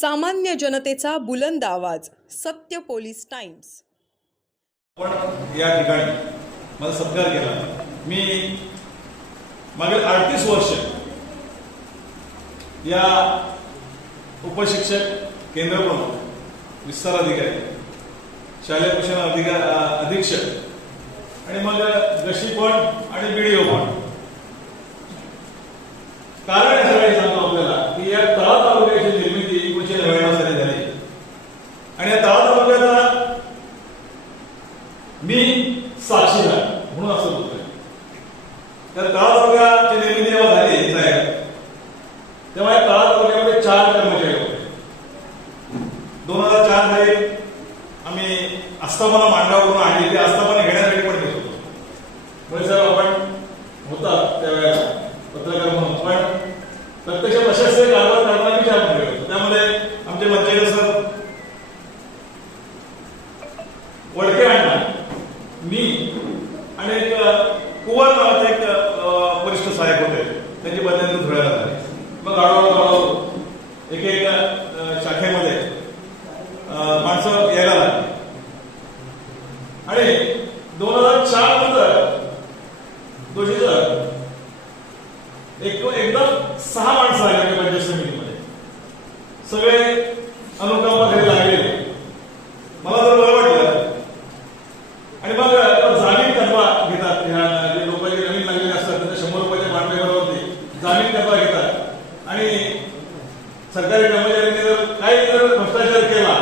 सामान्य जनतेचा बुलंद आवाज सत्य पोलीस टाइम्स. आपण या ठिकाणी माझा सत्कार केला. मी मागील अडतीस वर्ष या उपशिक्षक केंद्र प्रमुख विस्तार अधिकारी शालेय शिक्षण अधिकार अधीक्षक आणि मग गशी पण आणि बीडीओ पण. कारण यासाठी सांगतो आपल्याला की या तळा तालुक्याची निर्मिती एकोणीशे नव्याण्णव साली झाली आणि या तळा तालुक्याचा मी साक्षीदार म्हणून असं बोलतोय तर तळा तालुक्याची निर्मिती जेव्हा झाली साहेब तेव्हा या तळा तालुक्यामध्ये चार कर्मचारी होते दोन हजार चारमध्ये आम्ही आस्थापना मांडवावरून आणली ती आस्थापना घेण्यासाठी पण घेत होतो म्हणजे साहेब आपण होता त्यावेळेला पत्रकार म्हणून पण प्रत्यक्ष प्रशासकीय कारभार करताना मी चार मंडळी होतो त्यामध्ये आमचे मंत्री सर वडके अण्णा मी आणि एक अ, कुवर नावाचे एक अ, वरिष्ठ सहाय्यक होते त्यांची बदल्यानंतर धुळ्याला झाली मग हळूहळू हळूहळू एक एक अ, शाखेमध्ये अ, माणसं यायला लागली आणि दोन हजार चार नंतर दोषी एक एकदम सहा माणसं आली आपल्या पंचायत समितीमध्ये. सगळे अनुकंपाखाली लागलेले मला जर बरं वाटलं आणि मग जामीन कथा घेतात. ह्या जे लोकांचे नवीन लागलेले असतात त्यांना शंभर रुपयाच्या भांडवलावरती जामीन कथा घेतात. आणि सरकारी कर्मचाऱ्यांनी जर काही जर भ्रष्टाचार केला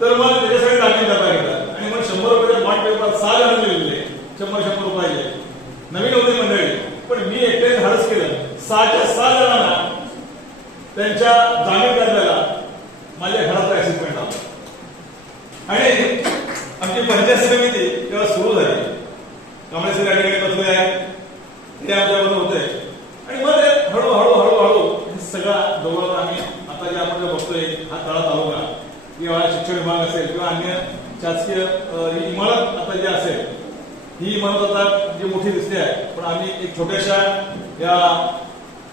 तर मग त्याच्यासाठी जामीन करवा घेतात आणि मग शंभर रुपयाच्या बॉन्ड पेपर सहा जण लिहिलेले शंभर शंभर रुपयाचे नवीन होती मंडळी पण मी एकट्याने धाडस केलं सहाच्या सहा जणांना त्यांच्या जामीन करण्याला माझ्या घराचा असेसमेंट आला आणि आमची पंचायत समिती तेव्हा सुरू झाली. कांबळे या ठिकाणी बसले आहे ते आमच्याबरोबर होते. आणि मग हळूहळू हळूहळू हे सगळा दौलत आम्ही आता जे आपण बघतोय हा तळा तालुका. किंवा शिक्षण विभाग असेल किंवा अन्य शासकीय ही इमारत आता जी असेल ही इमारत आता जी मोठी दिसते आहे. पण आम्ही एक छोट्याशा या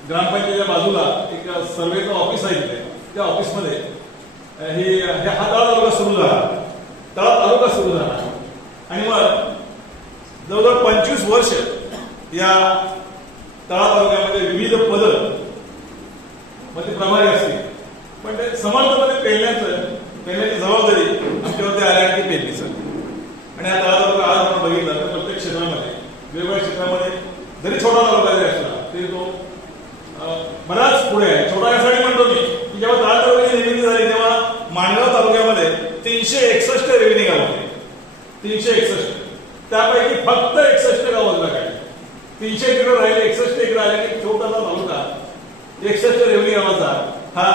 ग्रामपंचायतीच्या बाजूला एक सर्वेचं ऑफिस आहे तिथे. त्या ऑफिसमध्ये हे हा तळा तालुका सुरू झाला. तळा तालुका सुरू झाला. आणि मग जवळजवळ पंचवीस वर्ष या तळा तालुक्यामध्ये विविध पदमध्ये प्रभारी असतील. पण ते समर्थपणे पेरण्याचं पेरण्याची जबाबदारी आमच्यावरती आल्या की पेरणीचं. आणि या तळा तालुका आज आपण बघितला तर प्रत्येक क्षेत्रामध्ये वेगवेगळ्या क्षेत्रामध्ये जरी छोटा तालुका जरी असला तरी तो अं, बराच पुढे आहे. छोटा यासाठी म्हणतो मी की जेव्हा तळा तालुक्याची निर्मिती झाली तेव्हा माणगाव तालुक्यामध्ये तीनशे एकसष्ट रेव्हेन्यू गाव होते तीनशे एकसष्ट. त्यापैकी फक्त एकसष्ट गावांना काय? तीनशे तिकडे राहिले एकसष्ट इकडे राहिले की छोटासा तालुका एकसष्ट रेव्हेन्यू गावाचा हा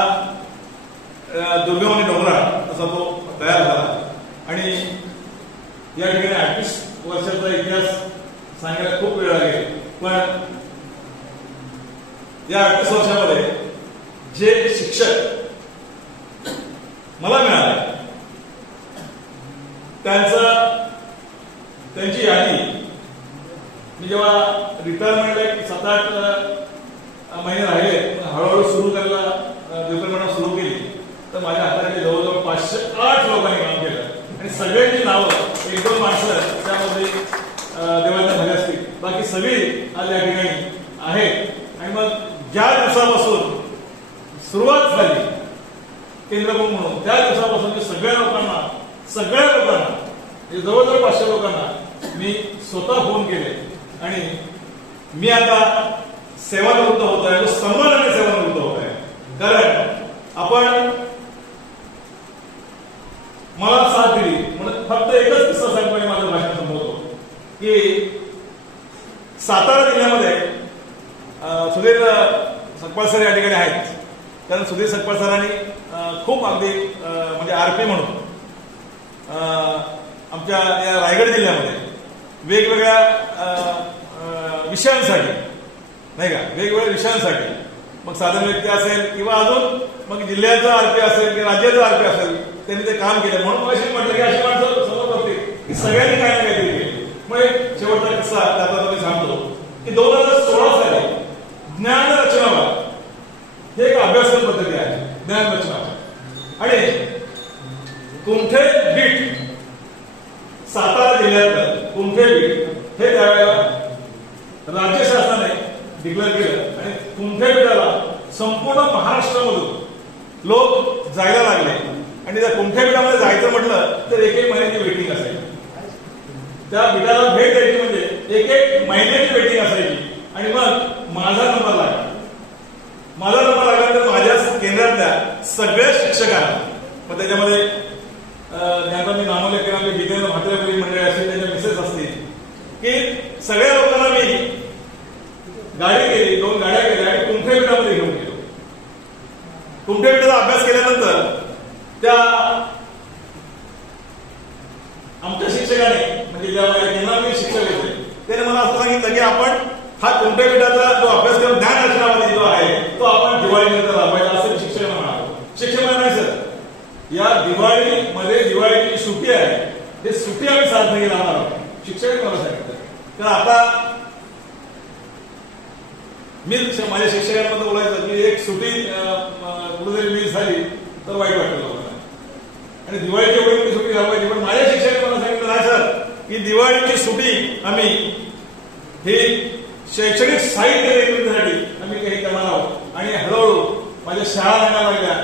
अं, दुर्गम आणि डोंगराळ असा तो तयार झाला. आणि या ठिकाणी अठ्ठीस वर्षाचा इतिहास सांगायला खूप वेळ लागेल. पण या अठ्ठीस वर्षामध्ये जे शिक्षक मला मिळाले त्यांचा त्यांची यादी. मी जेव्हा रिटायरमेंटला एक सात आठ महिने राहिले हळूहळू सुरू करायला रिटायरमेंट सुरू केली तर माझ्या हाताने जवळजवळ पाचशे आठ लोकांनी काम केलं. आणि सगळ्यांची नावं एक दोन माणसं त्यामध्ये देवाच्या झाली असतील. बाकी सगळी आज या ठिकाणी आहेत. आणि मग ज्या दिवसापासून सुरुवात झाली केंद्रप्रमुख म्हणून त्या दिवसापासून सगळ्या लोकांना सगळ्या लोकांना म्हणजे जवळजवळ पाचशे लोकांना मी स्वतः फोन केले. आणि मी आता सेवानिवृत्त होत आहे म्हणजे तो सन्मानाने सेवानिवृत्त होत आहे. कारण आपण मला साथ दिली. म्हणून फक्त एकच किस्सा सांगतो आणि माझं भाषण संपवतो. की सातारा जिल्ह्यामध्ये सुधीर सकपाळ सर या ठिकाणी आहेत. कारण सुधीर सकपाळ सरांनी खूप अगदी म्हणजे आरपी म्हणून आमच्या या रायगड जिल्ह्यामध्ये वेगवेगळ्या विषयांसाठी नाही का? वेगवेगळ्या विषयांसाठी. मग साधारण व्यक्ती असेल किंवा अजून मग जिल्ह्याचं आरपी असेल किंवा राज्याचं आरपी असेल त्यांनी ते काम केलं. म्हणून पैसे म्हटलं की अशी माणसं समोर होती की सगळ्यांनी काय ना काहीतरी मग एक शेवटचा किस्सा त्याचा मी सांगतो. की दोन हजार सोळा साली ज्ञान कुंफेली हे त्यावेळेला राज्य शासनाने डिक्लेअर केलं आणि कुंठेपीठाला संपूर्ण महाराष्ट्रामधून लोक जायला लागले. आणि त्या कुंठेपीठामध्ये जायचं म्हटलं तर एक एक महिन्याची वेटिंग असायची. त्या पीठाला भेट द्यायची म्हणजे एक एक महिन्याची वेटिंग असायची. आणि मग माझा नंबर लागला. माझा नंबर लागला तर माझ्या केंद्रातल्या सगळ्या शिक्षकांना मग त्याच्यामध्ये ज्ञानांनी नामोलेख सगळ्या लोकांना मी गाडी केली दोन गाड्या केल्या आणि कुंठेपीठामध्ये घेऊन गेलो. कुंठेपीठाचा अभ्यास केल्यानंतर त्या आमच्या शिक्षकाने म्हणजे ज्या माझ्या शिक्षक होते त्याने मला असं सांगितलं की आपण हा कुंठेपीठाचा जो अभ्यासक्रम ज्ञान रचनामध्ये जो आहे तो आपण दिवाळीनंतर राबवायचा असं शिक्षकांना म्हणालो. शिक्षक म्हणा नाही सर या दिवाळीमध्ये दिवाळीची सुट्टी आहे. ते सुट्टी आम्ही साधने राहणार आहोत. शिक्षक मला सांगितलं. तर आता मी माझ्या शिक्षकांमध्ये बोलायचं की एक सुट्टी कुठेतरी मिस झाली तर वाईट वाटलं लोकांना आणि दिवाळीच्या वेळी मी सुटी घालवायची पण माझ्या शिक्षकांनी मला सांगितलं नाही सर की दिवाळीची सुटी आम्ही ही शैक्षणिक साहित्य निर्मितीसाठी आम्ही काही करणार आहोत. आणि हळूहळू माझ्या शाळा रंगायला लागल्या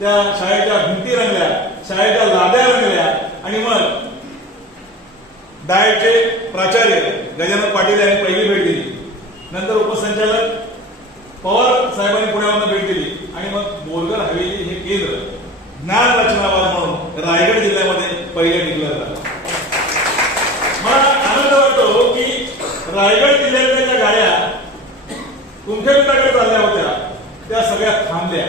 त्या शाळेच्या भिंती रंगल्या शाळेच्या लाद्या रंगल्या आणि मग डायटचे प्राचार्य गजानन पाटील यांनी पहिली भेट दिली. नंतर उपसंचालक पवार साहेबांनी पुण्यावर भेट दिली. आणि मग बोरगर हवेली हे केंद्र ज्ञान रचनावाद म्हणून रायगड जिल्ह्यामध्ये पहिले निघलं झालं मला आनंद वाटतो की रायगड जिल्ह्यातल्या ज्या गाड्या कुंठेपीठाकडे चालल्या होत्या त्या सगळ्या थांबल्या.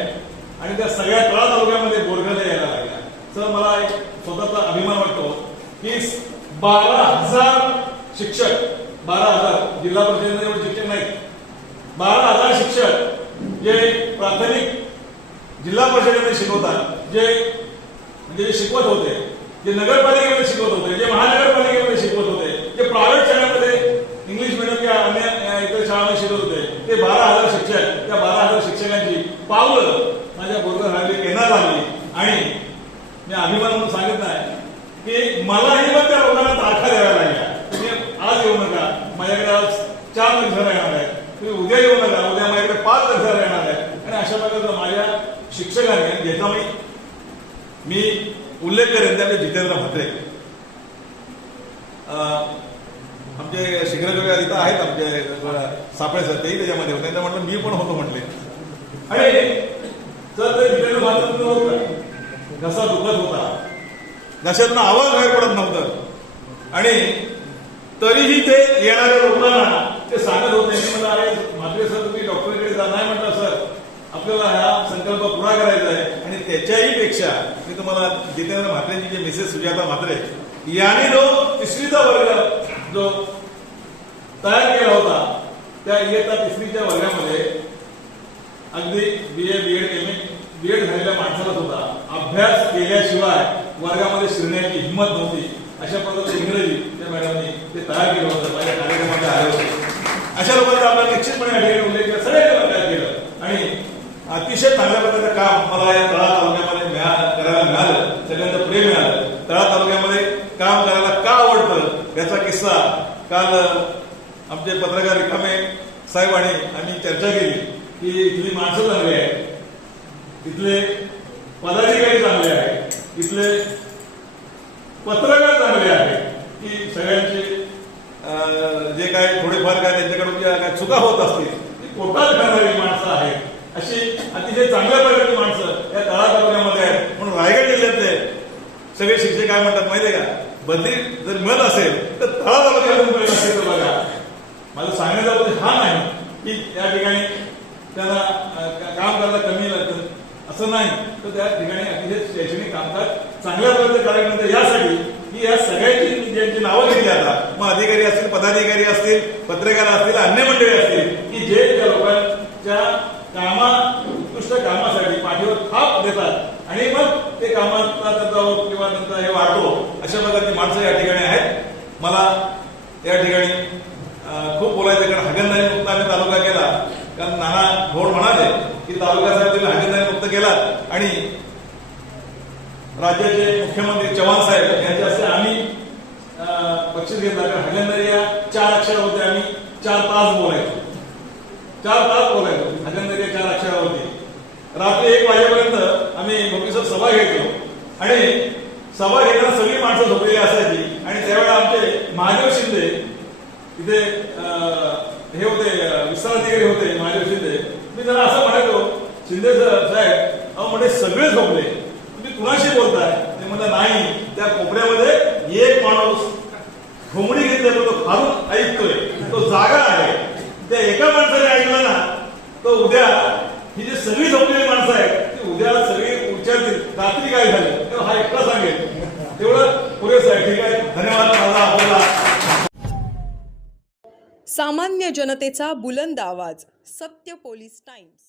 आणि त्या सगळ्या तळा तालुक्यामध्ये बोरगरला यायला लागल्या. तर मला एक स्वतःचा अभिमान वाटतो की बारा हजार शिक्षक बारा हजार. जिल्हा परिषदेमध्ये एवढे शिक्षक नाहीत बारा हजार शिक्षक जे प्राथमिक जिल्हा परिषदेमध्ये शिकवतात जे म्हणजे जे शिकवत होते जे नगरपालिकेमध्ये शिकवत होते जे महानगरपालिकेमध्ये शिकवत होते जे प्रायव्हेट शाळेमध्ये इंग्लिश मिडियम किंवा अन्य इतर शाळांमध्ये शिकवत होते ते बारा हजार शिक्षक त्या बारा हजार शिक्षकांची पावलं माझ्या बोरगर हल्ली केंद्रात लागली आणि मी अभिमान म्हणून सांगत नाही की मलाही मग त्या लोकांना तारखा द्याव्या लागल्या. तुम्ही आज येऊ नका. माझ्याकडे आज चार लक्ष येणार आहे. तुम्ही उद्या येऊ नका. उद्या माझ्याकडे पाच लक्ष येणार आहे. आणि अशा प्रकारचं माझ्या शिक्षकाने ज्याचा मी मी उल्लेख करेन त्या जितेंद्र म्हात्रे. अं, आमचे शिखरकवी इथं आहेत आमचे सापळे सर तेही त्याच्यामध्ये होते. त्यांना म्हटलं मी पण होतो म्हटले. आणि जर ते जितेंद्र म्हात्रे घसा दुखत होता. घशातनं आवाज बाहेर पडत नव्हतं. आणि तरीही ते येणाऱ्या लोकांना ते सांगत होते मी अरे म्हात्रे सर तुम्ही डॉक्टरकडे जा. नाही म्हटलं सर आपल्याला हा संकल्प पुरा करायचा आहे. आणि त्याच्याही पेक्षा मी तुम्हाला जितेंद्र म्हात्रेंची जे मिसेस सुजाता म्हात्रे याने जो तिसरीचा वर्ग जो तयार केला होता त्या इयत्ता तिसरीच्या वर्गामध्ये अगदी B A B Ed M A B Ed झालेल्या माणसालाच होता अभ्यास केल्याशिवाय वर्गामध्ये शिरण्याची हिंमत नव्हती. अशा प्रकारचं इंग्रजी त्या मॅडमनी ते तयार केलं होतं माझ्या कार्यक्रमामध्ये आले होते. अशा लोकांचा आपला निश्चितपणे या ठिकाणी उल्लेख केला तयार केलं. आणि अतिशय चांगल्या प्रकारचं काम मला या तळा तालुक्यामध्ये मिळा- करायला मिळालं सगळ्यांचं प्रेम मिळालं. तळा तालुक्यामध्ये काम करायला का आवडतं याचा किस्सा काल आमचे पत्रकार रिकामे साहेब आणि आम्ही चर्चा केली की इथली माणसं चांगली आहेत. इथले पदाधिकारी चांगले आहेत. इथले पत्रकार सगळ्यांचे अं, जे काय थोडेफार काय त्यांच्याकडून किंवा काय चुका होत असतील ती पोटात करणारी माणसं आहेत. अशी अतिशय चांगल्या प्रकारची माणसं या तळा तालुक्यामध्ये आहेत. म्हणून रायगड जिल्ह्यातले सगळे शिक्षक काय म्हणतात माहितीये का? बदली जर मिळत असेल तर तळा तालुक्यातून असेल तर बघा. माझं सांगण्याचा उद्देश हा नाही की या ठिकाणी त्यांना काम करायला कमी लागतं. असं नाही. तर त्या ठिकाणी अतिशय शैक्षणिक कामकाज चांगल्या प्रकारचं कार्यक्रम यासाठी की या सगळ्यांची ज्यांची नावं घेतली आता. मग अधिकारी असतील पदाधिकारी असतील पत्रकार असतील अन्य मंडळी असतील की जे त्या लोकांच्या कामा उत्कृष्ट कामासाठी पाठीवर थाप देतात आणि मग ते कामाचा त्यांचा किंवा त्यांचा हे वाटो अशा प्रकारची माणसं या ठिकाणी आहेत. मला या ठिकाणी खूप बोलायचं कारण हगनदारी मुक्त आम्ही तालुका केला. कारण नाना घोड म्हणाले की तालुका साहेब तुम्ही हगनदारी मुक्त केलात आणि राज्याचे मुख्यमंत्री चव्हाण साहेब यांच्या हस्ते आम्ही बक्षीस घेतला. कारण हगंदर या चार अक्षरावरती आम्ही चार तास बोलायचो. चार तास बोलायचो. हगंदर या चार अक्षरावरती. रात्री एक वाजेपर्यंत आम्ही भोगी सभा घेतो आणि सभा घेताना सगळी माणसं झोपलेली असायची. आणि त्यावेळेला आमचे महादेव शिंदे तिथे हे होते विस्ताराधिकारी होते महादेव शिंदे. मी त्यांना असं म्हणायचो शिंदे साहेब अहो म्हणजे सगळे झोपले. तुम्ही कुणाशी बोलताय? ते म्हणलं नाही त्या कोपऱ्यामध्ये एक माणूस घोमडी घेतले पण तो खालून ऐकतोय. तो जागा आहे. त्या एका माणसाने ऐकलं ना तो उद्या ही जी सगळी झोपलेली माणसं आहेत ती उद्या सगळी विचारतील रात्री काय झालं? तेव्हा हा एकटा सांगेल. तेवढं पुरेसं आहे. ठीक आहे. धन्यवाद माझा आपल्याला. सामान्य जनतेचा बुलंद आवाज सत्य पोलीस टाइम्स.